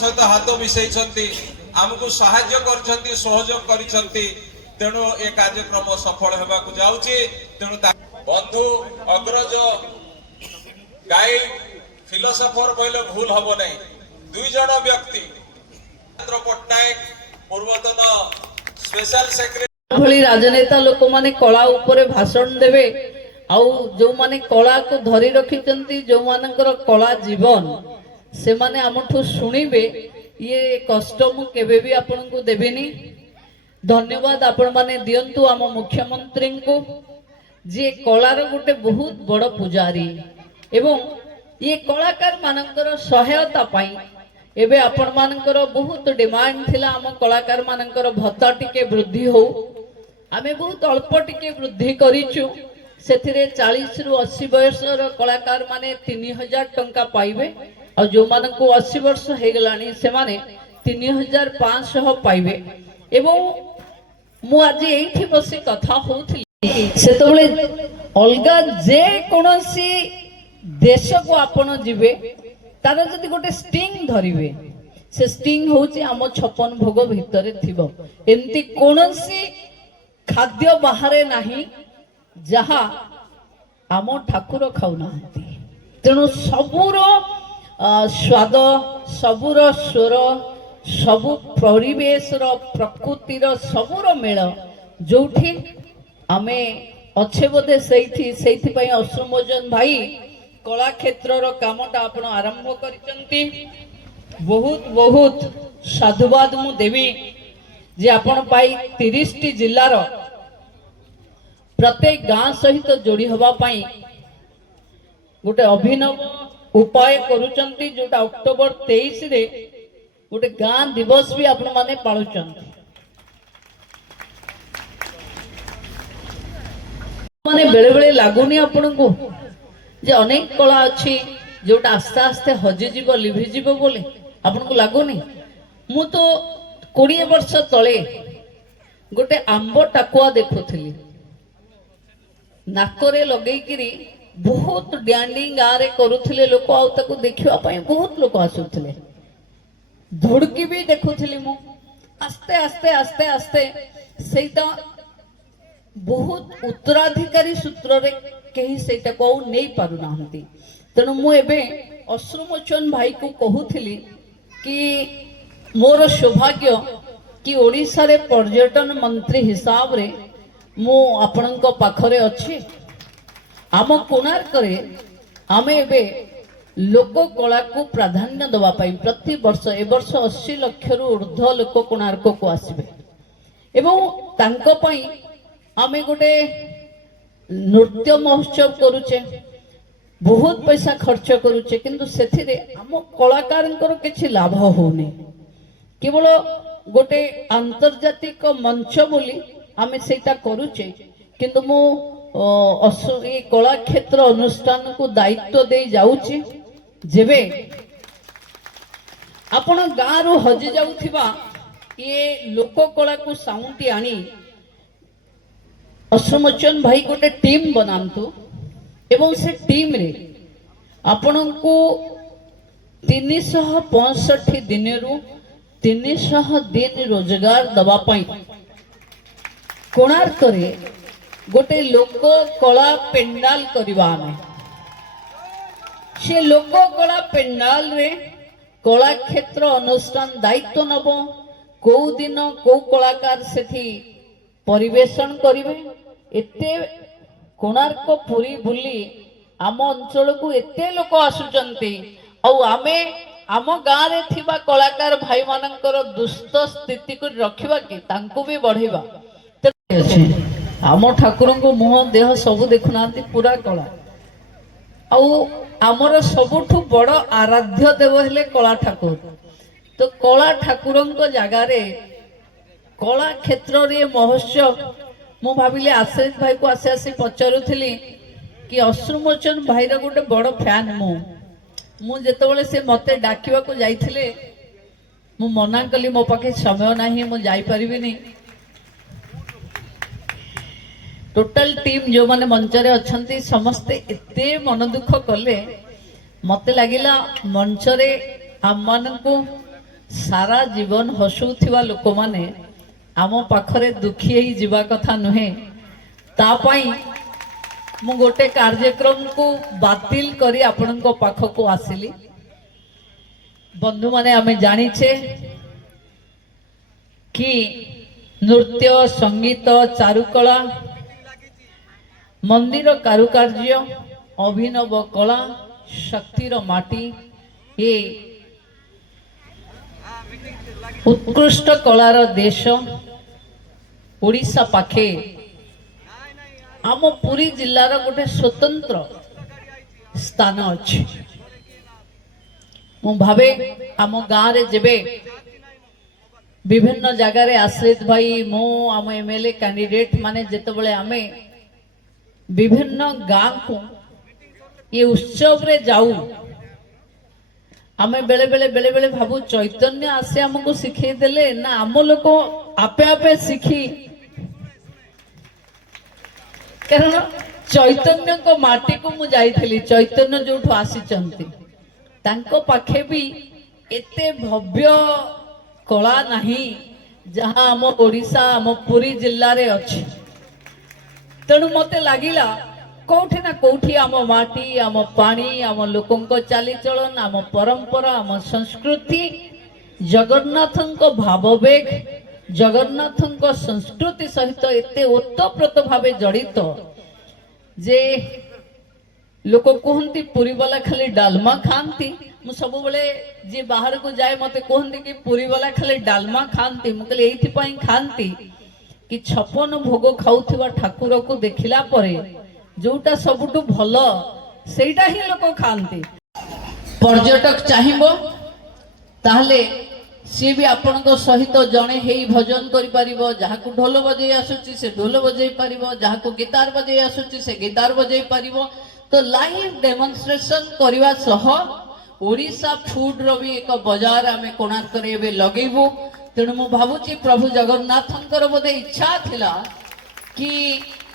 सहित हाथ मिसई आमको साहाय्य कर सहयोग कर तेणु ए कार्यक्रम सफल होगा जाऊँगी तेणु बंधु अग्रज गाइड फिलोसफर कहले भूल हम ना दुई जन व्यक्ति पट्टनायक पूर्वतन स्पेशल सेक्रेटरी राजनेता लोक माने कला उपरे भाषण देवे आउ जो माने कला को धरी रखिचंती जो मानकर कला जीवन से माने हमठू सुनिबे ये कष्ट मु केबे भी आपन को देबेनी। धन्यवाद आपण माने दियंतु आम मुख्यमंत्री को जे कलार गोटे बहुत बड़ पुजारी एवं ये कलाकार मानकर सहायता पाई एबे आपण मानकर बहुत डिमांड थिला आम कलाकार मानकर भत्ता टिके वृद्धि हो आमे बहुत अल्प टिके वृद्धि करिचु सेथिरे 40 रु 80 वर्षर कलाकार माने 3000 टंका पाइबे और जो मान को 80 वर्ष हो गलानी से माने 3500 पाइबे एवं मु आज एठी बसी कथा होथि से तबले अलगा जे कोनोसी देश को आपण जिवे तार जदि गोटे स्टिंग धरिवे से स्टिंग होची आम 56 भोग भितरे थिबो एंती कोनोसी खाद्य बाहरे नाही जहा आम ठाकुर खाउना तेणु सबुर स्वाद सबुर स्वर सबु परिवेश प्रकृतिर सबुर मेल जो आमे अच्छे बोधे से अश्रुमोजन भाई कला क्षेत्र कामटा आपण आरंभ करिसंती बहुत बहुत साधुवाद मु देवी जे आपण पाई 30 टी जिल्लार प्रत्येक गाँ सहित जोड़ी हवा पाई गोटे अभिनव उपाय करुचंती जोटा अक्टोबर 23 रे गोटे गाँ दिवस भी आपण माने पालुचंती ମାନେ ବେଳେ ବେଳେ ଲାଗୁନି ଆପଣଙ୍କୁ ଯେ ଅନେକ କଳା ଅଛି ଯୋଉଟା ଆସ୍ତେ ଆସ୍ତେ ହଜିଯିବ ଲିଭିଯିବ ବୋଲି ଆପଣଙ୍କୁ ଲାଗୁନି? ମୁଁ ତ 20 ବର୍ଷ ତଳେ ଗୋଟେ ଆମ୍ବ ଟାକୁଆ ଦେଖୁଥିଲି, ନାକରେ ଲଗେଇକିରି ବହୁତ ଡ୍ୟାଣ୍ଡି ଗାଁରେ କରୁଥିଲେ ଲୋକ, ଆଉ ତାକୁ ଦେଖିବା ପାଇଁ ବହୁତ ଲୋକ ଆସୁଥିଲେ। ଧୁଡକି ବି ଦେଖୁଥିଲି ମୁଁ। ଆସ୍ତେ ଆସ୍ତେ ଆସ୍ତେ ଆସ୍ତେ ସେଇଟା ବହୁତ ଉତ୍ତରାଧିକାରୀ ସୂତ୍ରରେ କେହି ସେଇଟାକୁ ଆଉ ନେଇ ପାରୁନାହାନ୍ତି। ତେଣୁ ମୁଁ ଏବେ ଅଶ୍ରୁମୋଚନ ଭାଇକୁ କହୁଥିଲି କି ମୋର ସୌଭାଗ୍ୟ କି ଓଡ଼ିଶାରେ ପର୍ଯ୍ୟଟନ ମନ୍ତ୍ରୀ ହିସାବରେ ମୁଁ ଆପଣଙ୍କ ପାଖରେ ଅଛି। ଆମ କୋଣାର୍କରେ ଆମେ ଏବେ ଲୋକ କଳାକୁ ପ୍ରାଧାନ୍ୟ ଦେବା ପାଇଁ ପ୍ରତିବର୍ଷ ଏ ବର୍ଷ 80 ଲକ୍ଷରୁ ଉର୍ଦ୍ଧ୍ୱ ଲୋକ କୋଣାର୍କକୁ ଆସିବେ ଏବଂ ତାଙ୍କ ପାଇଁ ଆମେ ଗୋଟେ ନୃତ୍ୟ ମହୋତ୍ସବ କରୁଛେ, ବହୁତ ପଇସା ଖର୍ଚ୍ଚ କରୁଛେ, କିନ୍ତୁ ସେଥିରେ ଆମ କଳାକାରଙ୍କର କିଛି ଲାଭ ହଉନି। କେବଳ ଗୋଟେ ଆନ୍ତର୍ଜାତିକ ମଞ୍ଚ ବୋଲି ଆମେ ସେଇଟା କରୁଛେ, କିନ୍ତୁ ମୁଁ ଏ କଳାକ୍ଷେତ୍ର ଅନୁଷ୍ଠାନକୁ ଦାୟିତ୍ୱ ଦେଇ ଯାଉଛି। ଯେବେ ଆପଣ ଗାଁରୁ ହଜି ଯାଉଥିବା ଇଏ ଲୋକ କଳାକୁ ସାଉଁଟି ଆଣି ଅଶ୍ରୁମୋଚନ ଭାଇ ଗୋଟେ ଟିମ୍ ବନାନ୍ତୁ ଏବଂ ସେ ଟିମ୍ରେ ଆପଣଙ୍କୁ 365 ଦିନରୁ 300 ଦିନ ରୋଜଗାର ଦେବା ପାଇଁ କୋଣାର୍କରେ ଗୋଟେ ଲୋକ କଳା ପେଣ୍ଡାଲ କରିବା। ଆମେ ସେ ଲୋକ କଳା ପେଣ୍ଡାଲରେ କଳାକ୍ଷେତ୍ର ଅନୁଷ୍ଠାନ ଦାୟିତ୍ୱ ନେବ। କୋଉ ଦିନ କୋଉ କଳାକାର ସେଠି ପରିବେଷଣ କରିବେ। ଏତେ କୋଣାର୍କ ପୁରୀ ବୁଲି ଆମ ଅଞ୍ଚଳକୁ ଏତେ ଲୋକ ଆସୁଛନ୍ତି, ଆଉ ଆମେ ଆମ ଗାଁରେ ଥିବା କଳାକାର ଭାଇମାନଙ୍କର ଦୁସ୍ଥ ସ୍ଥିତିକୁ ରଖିବା କି ତାଙ୍କୁ ବି ବଢେଇବା। ଆମ ଠାକୁରଙ୍କ ମୁହଁ ଦେହ ସବୁ ଦେଖୁନାହାନ୍ତି, ପୁରା କଳା। ଆଉ ଆମର ସବୁଠୁ ବଡ଼ ଆରାଧ୍ୟ ଦେବ ହେଲେ କଳା ଠାକୁର। ତ କଳା ଠାକୁରଙ୍କ ଜାଗାରେ କଳା କ୍ଷେତ୍ରରେ ମହୋତ୍ସବ, ମୁଁ ଭାବିଲି ଆଶିଷ ଭାଇକୁ ଆସି ପଚାରୁଥିଲି କି ଅଶ୍ରୁମୋଚନ ଭାଇର ଗୋଟେ ବଡ଼ ଫ୍ୟାନ୍ ମୁଁ ଯେତେବେଳେ ସେ ମୋତେ ଡାକିବାକୁ ଯାଇଥିଲେ ମୁଁ ମନା କଲି, ମୋ ପାଖେ ସମୟ ନାହିଁ, ମୁଁ ଯାଇପାରିବିନି। ଟୋଟାଲ ଟିମ୍ ଯେଉଁମାନେ ମଞ୍ଚରେ ଅଛନ୍ତି ସମସ୍ତେ ଏତେ ମନ ଦୁଃଖ କଲେ, ମୋତେ ଲାଗିଲା ମଞ୍ଚରେ ଆମମାନଙ୍କୁ ସାରା ଜୀବନ ହସୁଥିବା ଲୋକମାନେ ଆମ ପାଖରେ ଦୁଃଖୀ ହେଇ ଯିବା କଥା ନୁହେଁ। ତା ପାଇଁ ମୁଁ ଗୋଟେ କାର୍ଯ୍ୟକ୍ରମକୁ ବାତିଲ କରି ଆପଣଙ୍କ ପାଖକୁ ଆସିଲି। ବନ୍ଧୁମାନେ, ଆମେ ଜାଣିଛେ କି ନୃତ୍ୟ, ସଙ୍ଗୀତ, ଚାରୁକଳା, ମନ୍ଦିର କାରୁକାର୍ଯ୍ୟ, ଅଭିନବ କଳା, ଶକ୍ତିର ମାଟି, ଏ ଉତ୍କୃଷ୍ଟ କଳାର ଦେଶ ଓଡ଼ିଶା ପାଖେ ଆମ ପୁରୀ ଜିଲ୍ଲାର ଗୋଟେ ସ୍ୱତନ୍ତ୍ର ସ୍ଥାନ ଅଛି। ମୁଁ ଭାବେ ଆମ ଗାଁରେ ଯେବେ ବିଭିନ୍ନ ଜାଗାରେ ଆଶ୍ରିତ ଭାଇ, ମୁଁ, ଆମ MLA କ୍ୟାଣ୍ଡିଡେଟ୍ ମାନେ ଯେତେବେଳେ ଆମେ ବିଭିନ୍ନ ଗାଁକୁ ଏ ଉତ୍ସବରେ ଯାଉ, ଆମେ ବେଳେ ବେଳେ ଭାବୁ ଚୈତନ୍ୟ ଆସେ ଆମକୁ ଶିଖେଇ ଦେଲେ ନା ଆମ ଲୋକ ଆପେ ଆପେ ଶିଖି, କାରଣ ଚୈତନ୍ୟଙ୍କ ମାଟିକୁ ମୁଁ ଯାଇଥିଲି। ଚୈତନ୍ୟ ଯୋଉଠୁ ଆସିଛନ୍ତି ତାଙ୍କ ପାଖେ ବି ଏତେ ଭବ୍ୟ କଳା ନାହିଁ ଯାହା ଆମ ଓଡ଼ିଶା, ଆମ ପୁରୀ ଜିଲ୍ଲାରେ ଅଛି। ତେଣୁ ମୋତେ ଲାଗିଲା କୋଉଠି ନା କୋଉଠି ଆମ ମାଟି, ଆମ ପାଣି, ଆମ ଲୋକଙ୍କ ଚାଲିଚଳନ, ଆମ ପରମ୍ପରା, ଆମ ସଂସ୍କୃତି ଜଗନ୍ନାଥଙ୍କ ଭାବବେଗ, ଜଗନ୍ନାଥଙ୍କ ସଂସ୍କୃତି ସହିତ ଏତେ ଓତପ୍ରୋତ ଭାବେ ଜଡ଼ିତ ଯେ ଲୋକ କୁହନ୍ତି ପୁରୀବାଲା ଖାଲି ଡାଲମା ଖାଆନ୍ତି। ମୁଁ ସବୁବେଳେ ଯିଏ ବାହାରକୁ ଯାଏ ମୋତେ କୁହନ୍ତି କି ପୁରୀବାଲା ଖାଲି ଡାଲମା ଖାଆନ୍ତି। ମୁଁ କହିଲି ଏଇଥିପାଇଁ ଖାଆନ୍ତି କି 56 ଭୋଗ ଖାଉଥିବା ଠାକୁରକୁ ଦେଖିଲା ପରେ ଯୋଉଟା ସବୁଠୁ ଭଲ ସେଇଟା ହିଁ ଲୋକ ଖାଆନ୍ତି। ପର୍ଯ୍ୟଟକ ଚାହିଁବ ତାହେଲେ सी भी आपण सहित जड़े हे भजन कर जहाँ ढोल बजे आसुची से ढोल बजे पार जहाँ गिटार बजे आसुची से गिटार बजे पार तो लाइव डेमोन्स्ट्रेशन करने सह ओडिशा फूड रो भी एक बजार आम कोणार्क रे लगेबू तेणु मु भावुची प्रभु जगन्नाथंकर बोधे इच्छा थिला कि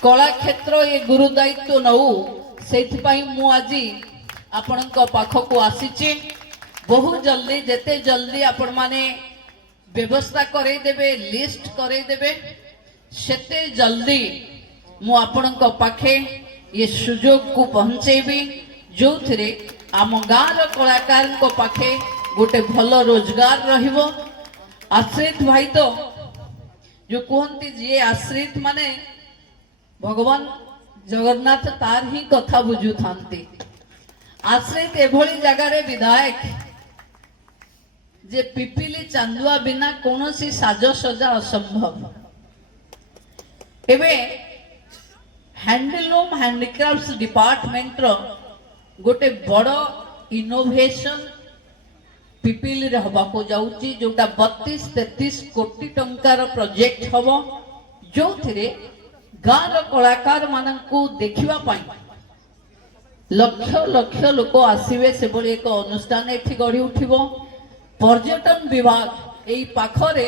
कला क्षेत्र ये गुरु दायित्व नौ से मु आज आपण पाखक आसीची बहुत जल्दी जेते जल्दी आपण माने व्यवस्था करे देबे लिस्ट करे देबे सेते जल्दी मु आपण पाखे ये सुजोग को पहुंचेबी जो थरे आम गाँव कलाकार पाखे गोटे भल रोजगार रहिबो। आश्रित भाई तो जो कहती जी आश्रित माने भगवान जगन्नाथ तार ही कथा बुझु थांती। आश्रित एभली जगार विधायक जे पिपिली चांदुआ बिना कौनसी साजसजा असंभव। एबे हैंडलूम हैंडीक्राफ्ट्स डिपार्टमेंट रो गोटे बड़ इनोवेशन पिपिली रे हबा को जाउची जोटा 32-33 कोटी टंकार प्रोजेक्ट हबो जो थिरे गाँव कलाकार मानकू देखिबा पाई लक्ष लक्ष लोक आसीबे से बड़ी एक अनुष्ठान एठी गढ़ी उठिबो। पर्यटन विभाग एई पाखरे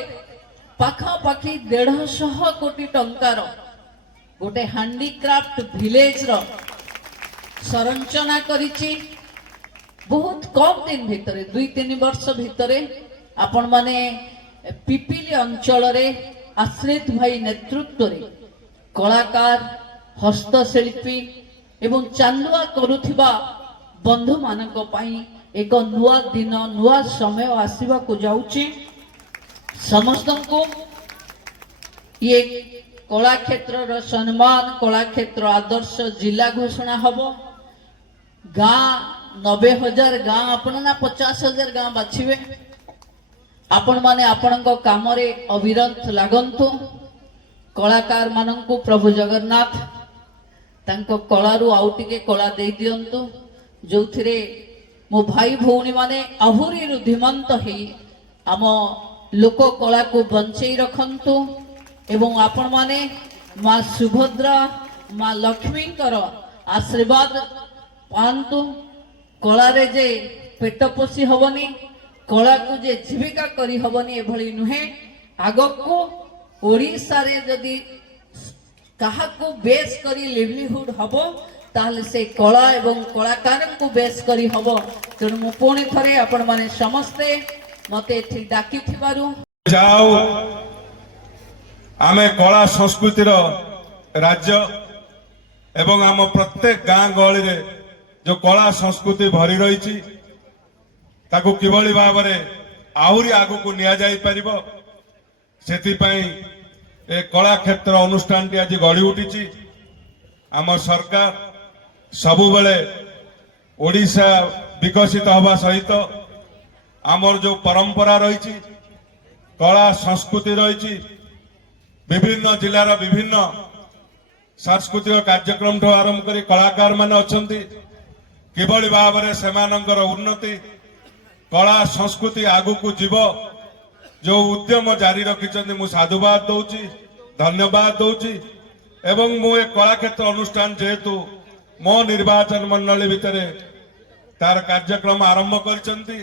पाखापाखि 150 कोटी टंकार गोटे हैंडीक्राफ्ट विलेज रो संरचना करिछि। बहुत कम दिन भितरे 2-3 वर्ष भितरे आपण माने पिपिली अंचल रे आश्रित भाई नेतृत्व रे कलाकार हस्तशिल्पी एवं चांदुआ करुथिबा बंधु मानक पाई एक नुआ दिन नुआ समय आसीबा को जाउची। समस्त को ये कला क्षेत्र रो सम्मान कला क्षेत्र आदर्श जिला घोषणा हबो। गाँ 90,000 गाँ आपण ना 50,000 गाँ बाछिबे। आपण माने आपण काम रे अविरत लागंतु। कलाकार मानंकु प्रभु जगन्नाथ तांको कलारू आउ टिके कला दे दियंतु जो थिरे मो भाई भौणी माने आहुरी रुधिमंत हे आम लोक कला को बंचई रखंतु एवं आपण माने माँ सुभद्रा माँ लक्ष्मी आशीर्वाद पांतु। कला रे जे पेट पोषी हबनी कला को जे जीविका करी हबनी एभली नुहे। आगको ओडिशा रे जदि काहाको बेस करी लिवलीहुड हबो ताहले से कला एवं कलाकार को बेस करी हबो। तेणु मु पुणी थरे आपण माने समस्ते मते एथि डाकी थिबारु जाओ आमे कला संस्कृतिर राज्य एवं आम प्रत्येक गाँ गहली रे जो कला संस्कृति भरी रही ताकू किभली भाव में आहुरी आगु को निया जाई परिबो सेतिपई ए कला क्षेत्र अनुष्ठान टी आज गढ़ी उठी। आम सरकार सबु बेले ओडिशा विकसित हवा सहित आमर जो परंपरा रही कला संस्कृति रही विभिन्न जिलार विभिन्न सांस्कृतिक कार्यक्रम ठू आरंभ कर कलाकार माने अछंती किभली भाव में सेमानंकर उन्नति कला संस्कृति आगु को जीव जो उद्यम जारी रखिछन्ति मु साधुवाद दउची धन्यवाद दउची। एवं मु एक कला क्षेत्र अनुष्ठान जेहेतु मो निर्वाचन मंडली भितर तार कार्यक्रम आरंभ करिछन्ति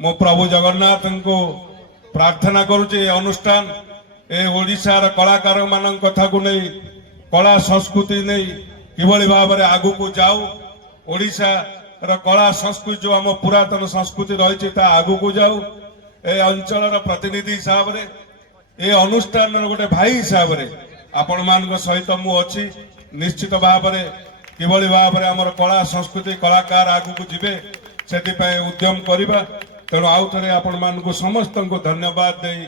मु प्रभु जगन्नाथ को प्रार्थना करुचे अनुष्ठान ए ओडिशार कलाकार मान कथा को नहीं कला संस्कृति नहीं किभली भाव में आगु को जाऊ ओडिशा कला संस्कृति जो आम पुरातन संस्कृति रही आगु को जाऊ ए अंचल प्रतिनिधि हिसाब रे ए अनुष्ठान गोटे भाई हिसाब रे आपण मान सहित मु अच्छी निश्चित भाव में किभली भाव में आमर कला संस्कृति कलाकार आगु को जीवे से उद्यम करवा। तेणु आउ थे आपण मान समस्त को धन्यवाद दे।